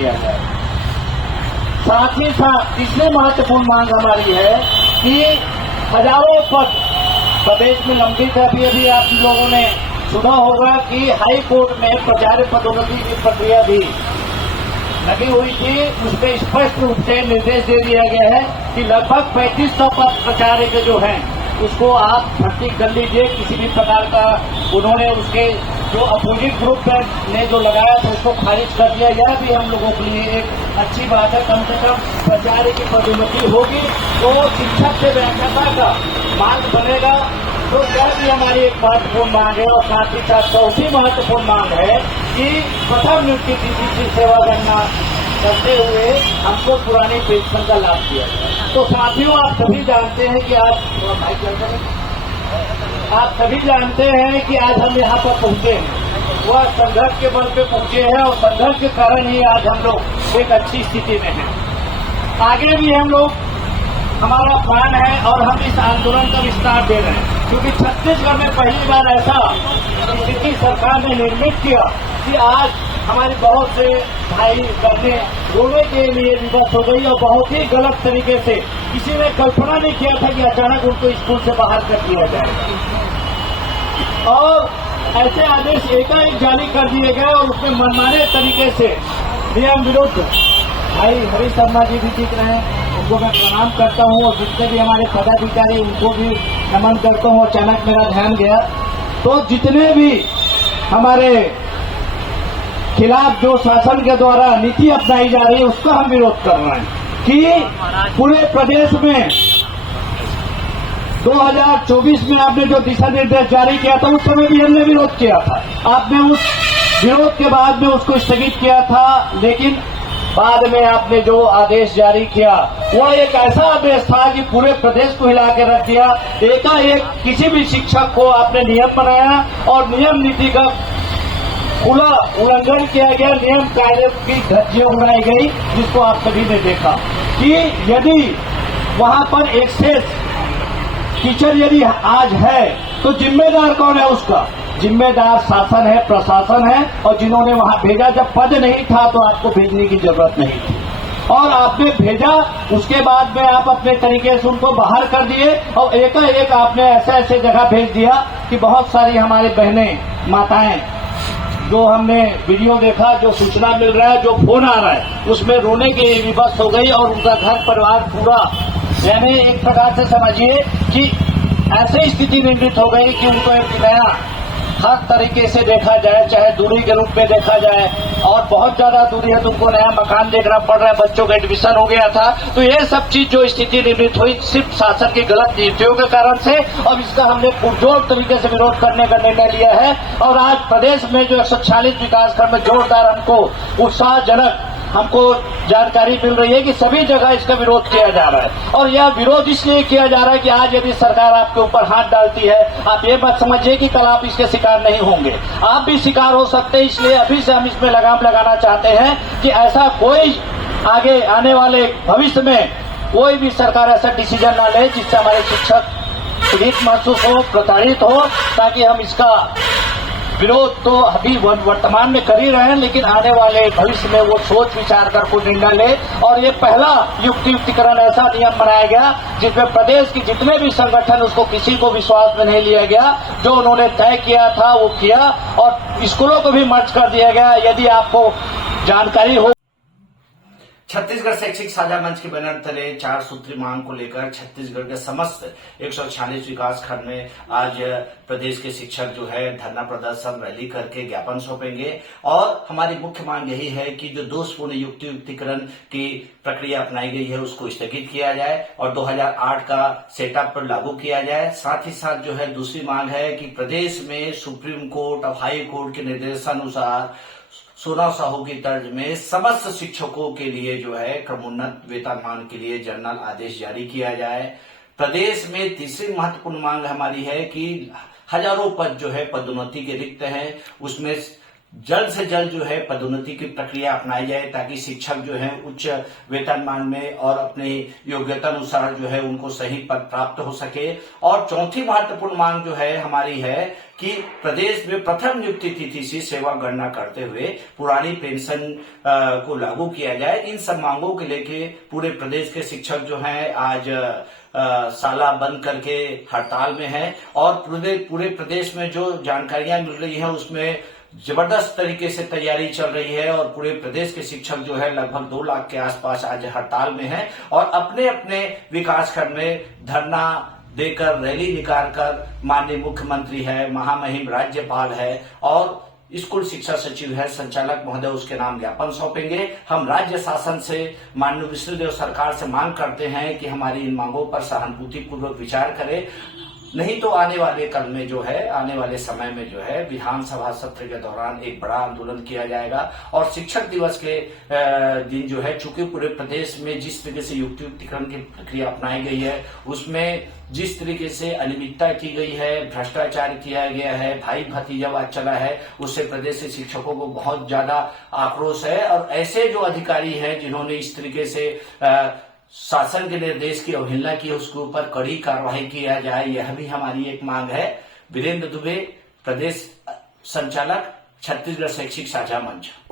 किया जाए। साथ ही साथ तीसरी महत्वपूर्ण मांग हमारी है कि हजारों पद प्रदेश में लंबित है। अभी आप लोगों ने सुना होगा कि हाई कोर्ट में प्राचार्य पदोन्नति की प्रक्रिया भी लगी हुई थी। उसमें स्पष्ट रूप से निर्देश दे दिया गया है कि लगभग 3500 पद प्राचार्य के जो हैं उसको आप भर्ती कर लीजिए। किसी भी प्रकार का उन्होंने उसके जो अपोजिट ग्रुप ने जो लगाया था उसको खारिज कर दिया। यह भी हम लोगों के लिए एक अच्छी बात है। कम से कम प्राचार्य की पदोन्नति होगी तो शिक्षक से व्याख्याता का मार्ग बनेगा। तो यह भी हमारी एक महत्वपूर्ण मांग है। और साथ ही साथ चौथी महत्वपूर्ण मांग है कि प्रथम नियुक्ति तिथि की सेवा गणना करते हुए हमको पुरानी पेंशन का लाभ दिया जाए। तो साथियों, आप सभी जानते हैं कि आज हम यहाँ पर पहुंचे हैं, वह संघर्ष के बल पे पहुंचे हैं और संघर्ष के कारण ही आज हम लोग एक अच्छी स्थिति में हैं। आगे भी हम लोग, हमारा प्लान है और हम इस आंदोलन का विस्तार दे रहे हैं, क्योंकि छत्तीसगढ़ में पहली बार ऐसा स्थिति सरकार ने निर्मित किया कि आज हमारे बहुत से भाई बहनें रोने के लिए विवश हो गई और बहुत ही गलत तरीके से, किसी ने कल्पना नहीं किया था कि अचानक उनको स्कूल से बाहर कर दिया जाएगा। और ऐसे आदेश एकाएक जारी कर दिए गए और उसमें मनमाने तरीके से नियम विरुद्ध भाई हरी शर्मा जी भी दिख रहे हैं, उनको मैं प्रणाम करता हूं और जितने भी हमारे पदाधिकारी उनको भी नमन करता हूं। अचानक मेरा ध्यान गया तो जितने भी हमारे खिलाफ जो शासन के द्वारा नीति अपनाई जा रही है उसका हम विरोध कर रहे हैं कि पूरे प्रदेश में 2024 में आपने जो दिशा निर्देश जारी किया था उस समय भी हमने विरोध किया था। आपने उस विरोध के बाद में उसको स्थगित किया था, लेकिन बाद में आपने जो आदेश जारी किया वह एक ऐसा आदेश था कि पूरे प्रदेश को हिला के रख दिया। एकाएक किसी भी शिक्षक को आपने नियम बनाया और नियम नीति का खुला उल्लंघन किया गया। नियम कायदे की धज्जियां उड़ाई गई, जिसको आप सभी ने देखा कि यदि वहां पर एक्सेस टीचर यदि आज है तो जिम्मेदार कौन है? उसका जिम्मेदार शासन है, प्रशासन है। और जिन्होंने वहां भेजा, जब पद नहीं था तो आपको भेजने की जरूरत नहीं थी और आपने भेजा, उसके बाद में आप अपने तरीके से उनको बाहर कर दिए और एकाएक आपने ऐसे ऐसे जगह भेज दिया कि बहुत सारी हमारे बहनें, माताएं, जो हमने वीडियो देखा, जो सूचना मिल रहा है, जो फोन आ रहा है, उसमें रोने के लिए विवश हो गई और उनका घर परिवार पूरा, यानी एक प्रकार से समझिए कि ऐसी स्थिति निर्मित हो गई कि उनको एक नया हर तरीके से देखा जाए, चाहे दूरी के रूप में देखा जाए, और बहुत ज्यादा दूरी है तो उनको नया मकान देखना पड़ रहा है, बच्चों का एडमिशन हो गया था। तो ये सब चीज जो स्थिति निर्मित हुई सिर्फ शासन की गलत नीतियों के कारण से, और इसका हमने पुरजोर तरीके से विरोध करने का निर्णय लिया है। और आज प्रदेश में जो 146 विकासखंड में जोरदार हमको उत्साहजनक हमको जानकारी मिल रही है कि सभी जगह इसका विरोध किया जा रहा है। और यह विरोध इसलिए किया जा रहा है कि आज यदि सरकार आपके ऊपर हाथ डालती है, आप ये मत समझिए कि कल आप इसके शिकार नहीं होंगे, आप भी शिकार हो सकते हैं। इसलिए अभी से हम इसमें लगाम लगाना चाहते हैं कि ऐसा कोई आगे आने वाले भविष्य में कोई भी सरकार ऐसा डिसीजन ना ले जिससे हमारे शिक्षक पीड़ित महसूस हो, प्रताड़ित हो, ताकि हम इसका विरोध तो अभी वर्तमान में कर ही रहे हैं, लेकिन आने वाले भविष्य में वो सोच विचार कर कोई निर्णय ले। और ये पहला युक्तिकरण ऐसा नियम बनाया गया जिसमें प्रदेश के जितने भी संगठन, उसको किसी को विश्वास में नहीं लिया गया। जो उन्होंने तय किया था वो किया और स्कूलों को भी मर्ज कर दिया गया। यदि आपको जानकारी हो, छत्तीसगढ़ शैक्षिक साझा मंच के बैनर तले 4 सूत्री मांग को लेकर छत्तीसगढ़ के समस्त 146 विकास खंड में आज प्रदेश के शिक्षक जो है धरना प्रदर्शन रैली करके ज्ञापन सौंपेंगे। और हमारी मुख्य मांग यही है कि जो दोषपूर्ण युक्तिकरण की प्रक्रिया अपनाई गई है उसको स्थगित किया जाए और 2008 का सेटअप पर लागू किया जाए। साथ ही साथ जो है दूसरी मांग है कि प्रदेश में सुप्रीम कोर्ट और हाई कोर्ट के निर्देशानुसार 16 साहू की तर्ज में समस्त शिक्षकों के लिए जो है क्रमोन्नत वेतनमान के लिए जनरल आदेश जारी किया जाए। प्रदेश में तीसरी महत्वपूर्ण मांग हमारी है कि हजारों पद जो है पदोन्नति के रिक्त हैं, उसमें जल्द से जल्द जो है पदोन्नति की प्रक्रिया अपनाई जाए ताकि शिक्षक जो है उच्च वेतनमान में और अपने योग्यता अनुसार जो है उनको सही पद प्राप्त हो सके। और चौथी महत्वपूर्ण मांग जो है हमारी है कि प्रदेश में प्रथम नियुक्ति तिथि से सेवा गणना करते हुए पुरानी पेंशन को लागू किया जाए। इन सब मांगों के लेके पूरे प्रदेश के शिक्षक जो हैं आज साला बंद करके हड़ताल में हैं और पूरे प्रदेश में जो जानकारियां मिल रही हैं उसमें जबरदस्त तरीके से तैयारी चल रही है और पूरे प्रदेश के शिक्षक जो है लगभग 2 लाख के आसपास आज हड़ताल में हैं और अपने अपने विकासखंड में धरना देकर रैली निकालकर माननीय मुख्यमंत्री है, महामहिम राज्यपाल है और स्कूल शिक्षा सचिव है, संचालक महोदय उसके नाम ज्ञापन सौंपेंगे। हम राज्य शासन से माननीय विष्णुदेव सरकार से मांग करते हैं कि हमारी इन मांगों पर सहानुभूति पूर्वक विचार करें, नहीं तो आने वाले कल में जो है आने वाले समय में जो है विधानसभा सत्र के दौरान एक बड़ा आंदोलन किया जाएगा। और शिक्षक दिवस के दिन जो है चूंकि पूरे प्रदेश में जिस तरीके से युक्तिकरण की प्रक्रिया अपनाई गई है उसमें जिस तरीके से अनियमितता की गई है, भ्रष्टाचार किया गया है, भाई भतीजावाद चला है, उससे प्रदेश के शिक्षकों को बहुत ज्यादा आक्रोश है। और ऐसे जो अधिकारी हैं जिन्होंने इस तरीके से शासन के निर्देश की अवहेलना की उसके ऊपर कड़ी कार्रवाई किया जाए, यह भी हमारी एक मांग है। वीरेंद्र दुबे, प्रदेश संचालक, छत्तीसगढ़ शैक्षिक साझा मंच।